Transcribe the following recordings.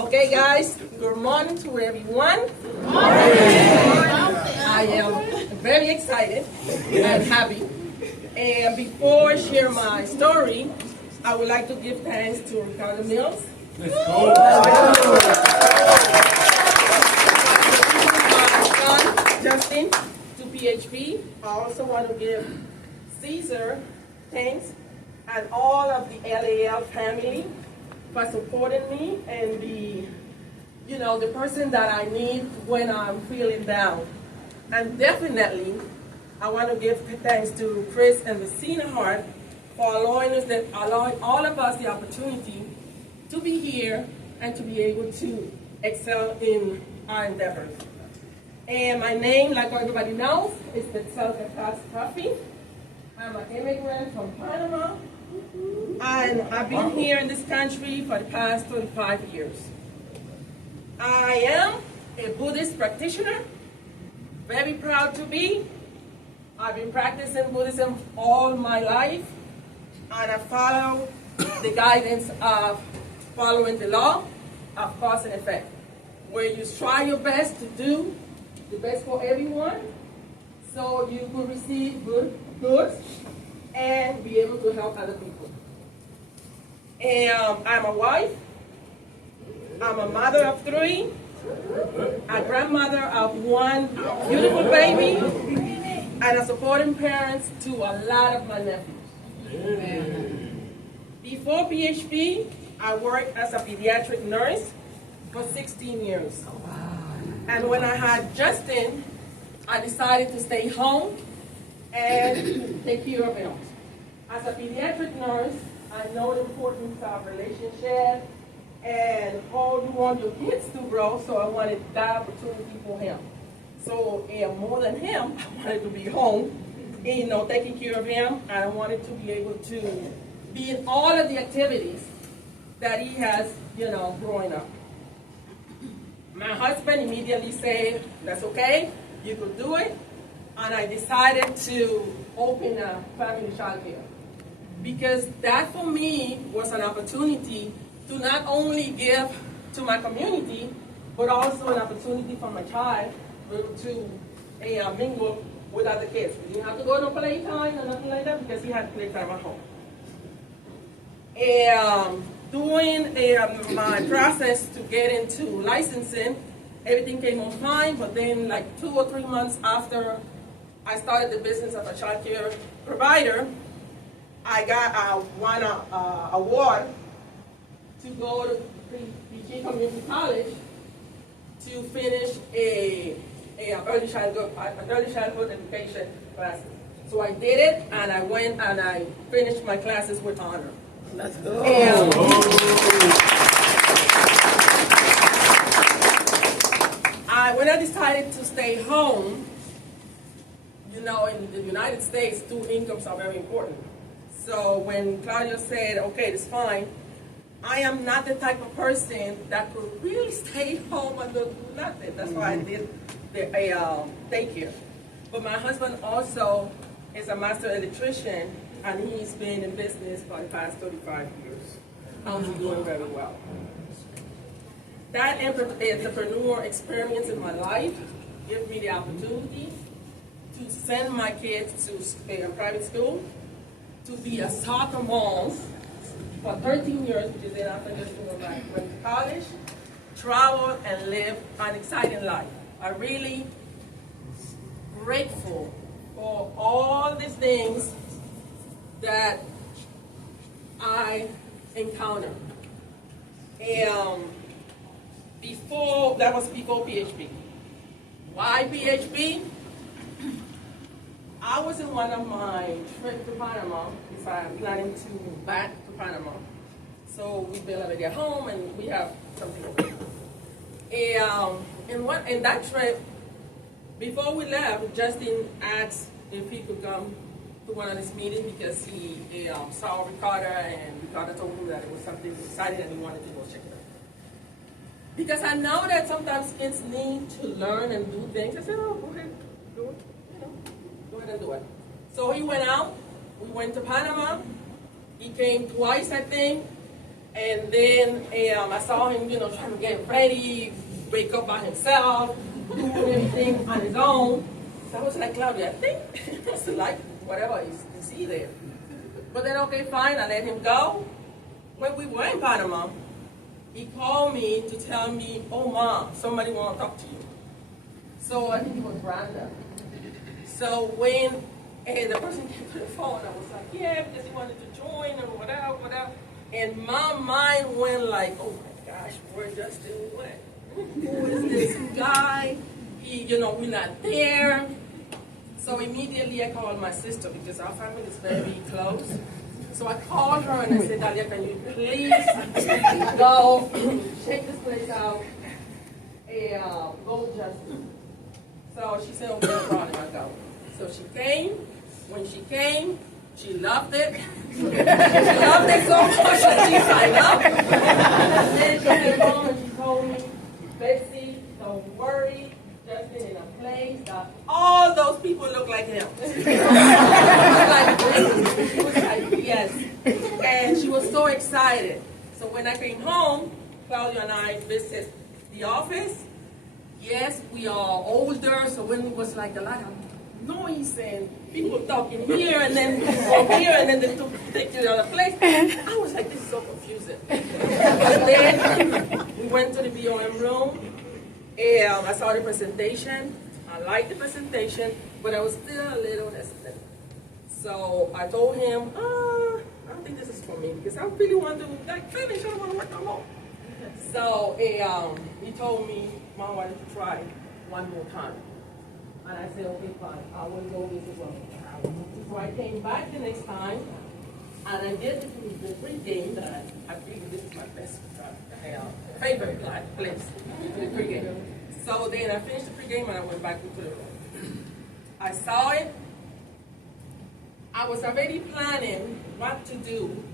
Okay, guys, good morning to everyone. Good morning. I am very excited and happy. And before I share my story, I would like to give thanks to Ricardo Mills. Let's go. My son, Justin, to PHP. I also want to give Caesar thanks and all of the LAL family for supporting me and the person that I need when I'm feeling down. And definitely, I want to give thanks to Chris and the Senior Heart for allowing all of us the opportunity to be here and to be able to excel in our endeavors. And my name, like everybody knows, is Betzel Catastrophe. I'm an immigrant from Panama, and I've been here in this country for the past 35 years. I am a Buddhist practitioner, very proud to be. I've been practicing Buddhism all my life, and I follow the guidance of following the law of cause and effect, where you try your best to do the best for everyone, so you will receive goods and be able to help other people. And I'm a wife, I'm a mother of 3, a grandmother of 1 beautiful baby, and a supporting parent to a lot of my nephews. Before PHP, I worked as a pediatric nurse for 16 years. And when I had Justin, I decided to stay home and take care of him. As a pediatric nurse, I know the importance of relationship and how you want your kids to grow, so I wanted that opportunity for him. So more than him, I wanted to be home, taking care of him, and I wanted to be able to be in all of the activities that he has, growing up. My husband immediately said, that's okay, you could do it, and I decided to open a family childcare. Because that for me was an opportunity to not only give to my community, but also an opportunity for my child to mingle with other kids. We didn't have to go to playtime or nothing like that because he had playtime at home. Doing my process to get into licensing, everything came on fine, but then like 2 or 3 months after I started the business of a child care provider, I got won an award to go to PG Community College to finish an early childhood education classes. So I did it, and I went and I finished my classes with honor. Let's go. When I decided to stay home, in the United States, 2 incomes are very important. So when Claudia said, okay, it's fine, I am not the type of person that could really stay home and do nothing. That's why I did the daycare. But my husband also is a master electrician, and he's been in business for the past 35 years. And he's doing very well. That entrepreneur experience in my life gave me the opportunity to send my kids to private school, to be a soccer mom for 13 years, which is enough for just when I went to college, travel, and live an exciting life. I'm really grateful for all these things that I encountered. That was before PHP. Why PHP? I was in one of my trips to Panama, because I'm planning to move back to Panama. So we built already a home, and we have something over there. In that trip, before we left, Justin asked if he could come to one of these meetings because he saw Ricardo, and Ricardo told him that it was something exciting and he wanted to go check it out. Because I know that sometimes kids need to learn and do things. I said, oh, go ahead, do it. Go ahead and do it. So he went out. We went to Panama. He came twice, I think. And then I saw him, trying to get ready, wake up by himself, doing everything on his own. So I was like, Claudia, I think it's like whatever is he there. But then, okay, fine, I let him go. When we were in Panama, he called me to tell me, oh, Mom, somebody want to talk to you. So I think it was Branda. So when the person came to the phone, I was like, yeah, because he wanted to join and whatever. And my mind went like, oh my gosh, where Justin went? Who is this guy? We're not there. So immediately I called my sister because our family is very close. So I called her and I said, Dalia, can you please go check this place out and go with Justin? So she said, okay, no problem, I'll go. So she came. When she came, she loved it. She loved it so much that she signed up. And then she came home and she told me, Betsy, don't worry, Justin in a place that all those people look like him. She was like, yes. And she was so excited. So when I came home, Claudia and I visited the office. Yes, we are older, so when it was like a lot of noise and people talking here and then over here and then they take to the other place, I was like, this is so confusing. But then we went to the BOM room and I saw the presentation. I liked the presentation, but I was still a little hesitant. So I told him, I don't think this is for me because I really want to finish. I don't want to work no more. So he told me, Mom, why don't you try one more time? And I said, okay, fine, I will go this as well. So I came back the next time, and I did the pre-game that I figured this is my best, favorite place, the pre-game. So then I finished the pre-game and I went back into the room. I saw it. I was already planning what to do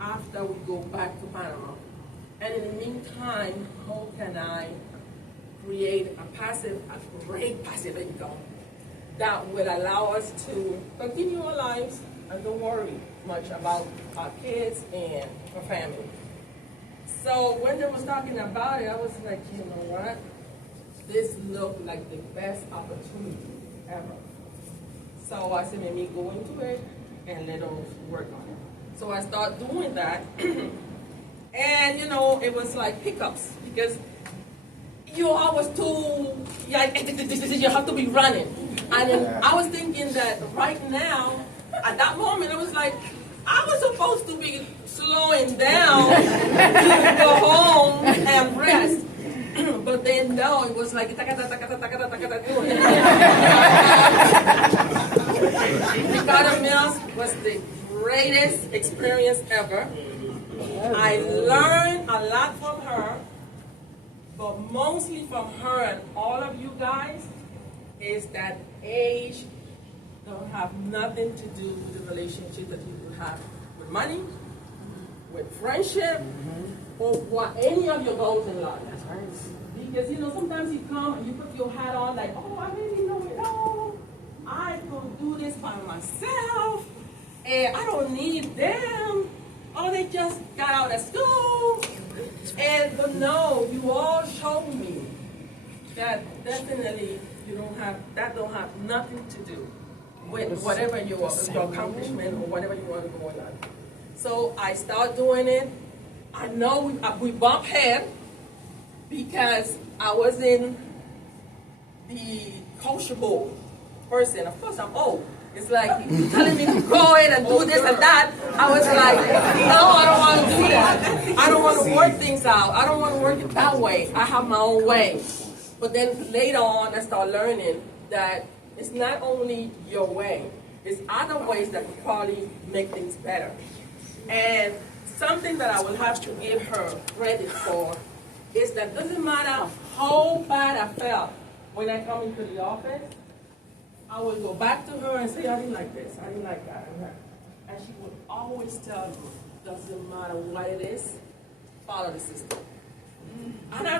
after we go back to Panama. And in the meantime, how can I create a great passive income that will allow us to continue our lives and don't worry much about our kids and our family. So when they was talking about it, I was like, you know what? This looked like the best opportunity ever. So I said, let me go into it and let us work on it. So I started doing that. And it was like pickups because you always too, you have to be running. And then I was thinking that right now, at that moment, it was like, I was supposed to be slowing down to go home and rest. But then no, it was like, Ricardo Mills was the greatest experience ever. I learned a lot from her, but mostly from her and all of you guys, is that age don't have nothing to do with the relationship that you will have with money, with friendship, or what any of your goals in life. Because sometimes you come and you put your hat on like, oh, I really know it all. I can do this by myself, and I don't need them. Oh, they just got out of school. But no, you all showed me that definitely that don't have nothing to do with whatever your accomplishment or whatever you want to go in life. So I start doing it. I know we bump head because I was in the coachable person. Of course, I'm old. It's like telling me to go in and do this and that. I was like, no, I don't want to do that. I don't want to work things out. I don't want to work it that way. I have my own way. But then later on, I start learning that it's not only your way. It's other ways that could probably make things better. And something that I will have to give her credit for is that doesn't matter how bad I felt when I come into the office, I would go back to her and say, I didn't like this, I didn't like that. And she would always tell me, doesn't matter what it is, follow the system. And I